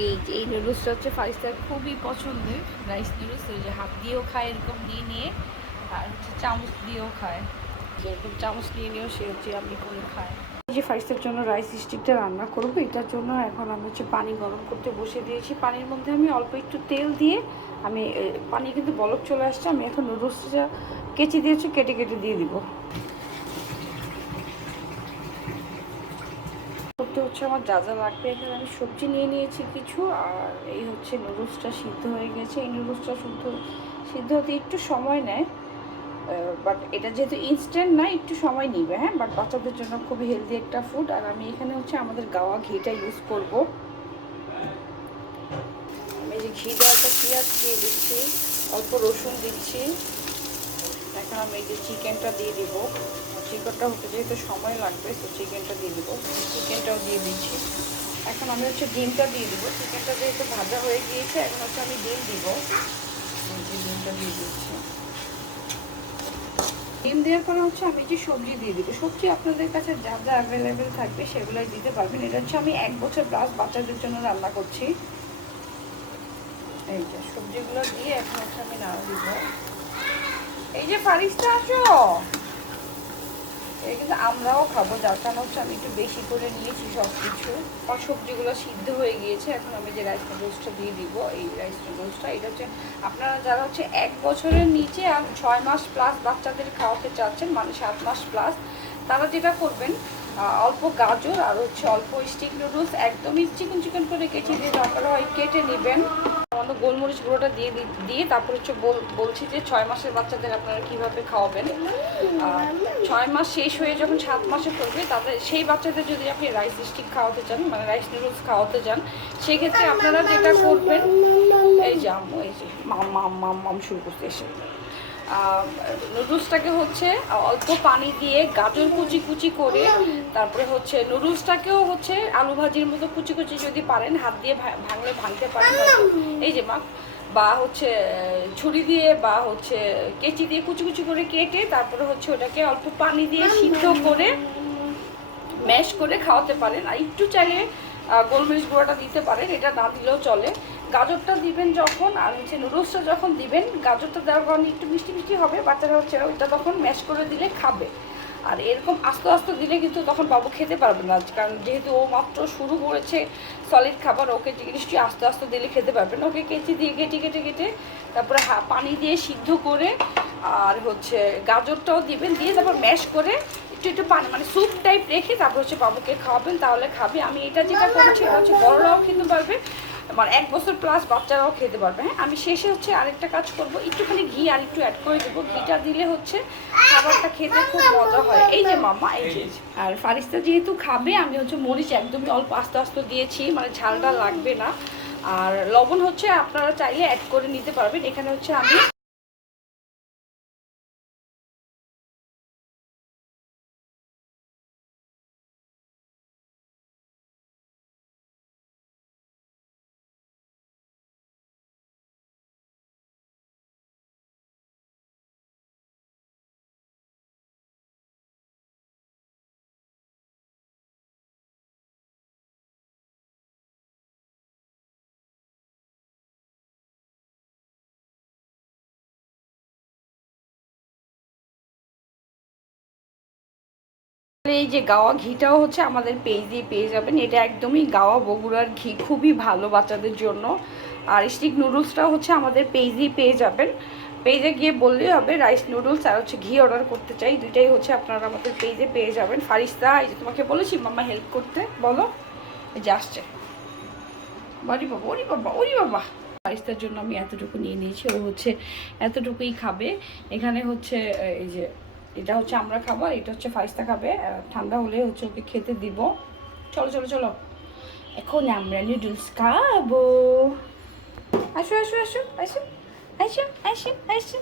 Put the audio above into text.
এই নুডলসটা হচ্ছে ফারিস্তার খুবই পছন্দের রাইস নুডলস, যে হাত দিয়েও খায় এরকম নিয়ে নিয়ে, আর হচ্ছে চামচ দিয়েও খায়, যেরকম চামচ নিয়ে নিয়েও সে হচ্ছে আমি করে খায়। এই যে ফারিস্তার জন্য রাইস স্টিকটা রান্না করবো, এটার জন্য এখন আমি হচ্ছে পানি গরম করতে বসে দিয়েছি। পানির মধ্যে আমি অল্প একটু তেল দিয়ে, আমি পানি কিন্তু বলক চলে আসছে, আমি এখন নুডলসটা কেচি দিয়েছি, কেটে কেটে দিয়ে দিব। করতে হচ্ছে আমার যা যা লাগবে, এখানে আমি সবজি নিয়ে নিয়েছি কিছু, আর এই হচ্ছে নুডলসটা সিদ্ধ হয়ে গেছে। এই নুডলসটা সিদ্ধ হতে একটু সময় নেয়, বাট এটা যেহেতু ইনস্ট্যান্ট না, একটু সময় নিবে। হ্যাঁ, বাট বাচ্চাদের জন্য খুবই হেলদি একটা ফুড। আর আমি এখানে হচ্ছে আমাদের গাওয়া ঘিটা ইউজ করব। আমি যে ঘি দেওয়া একটা পেঁয়াজ দিয়ে দিচ্ছি, অল্প রসুন দিচ্ছি। এখন আমি এই যে চিকেনটা দিয়ে দিব। চিকেনটা হতে যেহেতু সময় লাগবে, তো চিকেনটা দিয়ে দিব। চিকেনটাও দিয়ে দিচ্ছি। এখন আমি হচ্ছে ডিমটা দিয়ে দিব। চিকেনটা যেহেতু ভাজা হয়ে গিয়েছে, এখন হচ্ছে আমি ডিম দিব। ডিমটা দিয়ে দিচ্ছি। ডিম দেওয়ার পরে হচ্ছে আমি যে সবজি দিয়ে দিব। সবজি আপনাদের কাছে যা যা অ্যাভেলেবেল থাকবে সেগুলোই দিতে পারবেন। এটা হচ্ছে আমি 1 বছর প্লাস বাচ্চাদের জন্য রান্না করছি। এই যে সবজিগুলো দিয়ে এখন হচ্ছে আমি নাড়া দিব। এই যে ফারিস্তা আসো, এটা কিন্তু আমরাও খাবো, যার কারণে হচ্ছে আমি একটু বেশি করে নিয়েছি সব কিছু। আর সবজিগুলো সিদ্ধ হয়ে গিয়েছে, এখন আমি যে রাইস নুডলসটা দিয়ে দিব। এই রাইস নুডলসটা এটা হচ্ছে আপনারা যারা হচ্ছে 1 বছরের নিচে আর 6 মাস প্লাস বাচ্চাদের খাওয়াতে চাচ্ছেন, মানে 7 মাস প্লাস, তারা যেটা করবেন, অল্প গাজর আর হচ্ছে অল্প স্টিক নুডলস একদমই চিকন চিকন করে কেটে দিয়ে তারপরে কেটে নেবেন। আমাদের গোলমরিচ গুঁড়োটা দিয়ে তারপর হচ্ছে বলছি যে 6 মাসের বাচ্চাদের আপনারা কিভাবে খাওয়াবেন। 6 মাস শেষ হয়ে যখন 7 মাসে পড়বে, তাদের সেই বাচ্চাদের যদি আপনি রাইস স্টিক খাওয়াতে চান, মানে রাইস নুডলস খাওয়াতে চান, সেক্ষেত্রে আপনারা যেটা করবেন, এই যে আম্মু এই যে মাম শুরু করতে এসে, নুডলসটাকে হচ্ছে অল্প পানি দিয়ে গাজর কুচি কুচি করে, তারপরে হচ্ছে নুডলসটাকেও হচ্ছে আলু ভাজির মতো কুচি কুচি যদি পারেন, হাত দিয়ে ভাঙলে ভাঙতে পারেন, এই যে মা, বা হচ্ছে ছুরি দিয়ে বা হচ্ছে কেচি দিয়ে কুচি কুচি করে কেটে তারপরে হচ্ছে ওটাকে অল্প পানি দিয়ে সিদ্ধ করে ম্যাশ করে খাওয়াতে পারেন। আর একটু চাইলে গোলমরিচ গুঁড়োটা দিতে পারেন, এটা না দিলেও চলে। গাজরটা দিবেন যখন, আর হচ্ছে নুডলসটা যখন দিবেন, গাজরটা দেওয়ার কারণে একটু মিষ্টি মিষ্টি হবে, বাচ্চারা হচ্ছে ওইটা তখন ম্যাশ করে দিলে খাবে। আর এরকম আস্তে আস্তে দিলে কিন্তু তখন বাবু খেতে পারবে না, কারণ যেহেতু ও মাত্র শুরু করেছে সলিড খাবার, ওকে জিনিসটি আস্তে আস্তে দিলে খেতে পারবে না। ওকে কেচি দিয়ে কেটে কেটে কেটে তারপরে পানি দিয়ে সিদ্ধ করে, আর হচ্ছে গাজরটাও দিবেন, দিয়ে তারপর ম্যাশ করে একটু একটু পানি মানে স্যুপ টাইপ রেখে তারপর হচ্ছে বাবুকে খাওয়াবেন, তাহলে খাবে। আমি এটা যেটা করেছি এটা হচ্ছে বড়রাও খেতে পারবে, মানে 1 বছর প্লাস বাচ্চারাও খেতে পারবে। হ্যাঁ, আমি শেষে হচ্ছে আরেকটা কাজ করব, একটুখানি ঘি আর একটু অ্যাড করে দেবো। ঘিটা দিলে হচ্ছে খাবারটা খেতে খুব মজা হয়। এই যে মামা, এই যে। আর ফারিস্তা যেহেতু খাবে, আমি হচ্ছে মরিচ একদমই অল্প আস্তে আস্তে দিয়েছি, মানে ঝালটা লাগবে না। আর লবণ হচ্ছে আপনারা চাইলে অ্যাড করে নিতে পারবেন। এখানে হচ্ছে আমি এই যে গাওয়া ঘিটাও হচ্ছে আমাদের পেজে পেয়ে যাবেন। এটা একদমই গাওয়া বগুড়ার ঘি, খুবই ভালো বাচ্চাদের জন্য। আর স্টিক নুডলসটাও হচ্ছে আমাদের পেজেই পেয়ে যাবেন। পেজে গিয়ে বললেই হবে রাইস নুডলস আর হচ্ছে ঘি অর্ডার করতে চাই, দুইটাই হচ্ছে আপনারা আমাদের পেজে পেয়ে যাবেন। ফারিস্তা, এই যে তোমাকে বলেছি মাম্মা হেল্প করতে, বলো। এই যে আসছে, বাড়ি বাবা, ওরি বাবা, ওরি বাবা। ফারিস্তার জন্য আমি এতটুকু নিয়ে নিয়েছি, ও হচ্ছে এতটুকুই খাবে। এখানে হচ্ছে এই যে এটা হচ্ছে আমরা খাবো, এটা হচ্ছে ফারিস্তা খাবে। ঠান্ডা হলে হচ্ছে ওকে খেতে দিব। চলো চলো চলো, এখন আমরা নুডলস খাবো। আসো আসো আসো আসো আসো আসো আসো।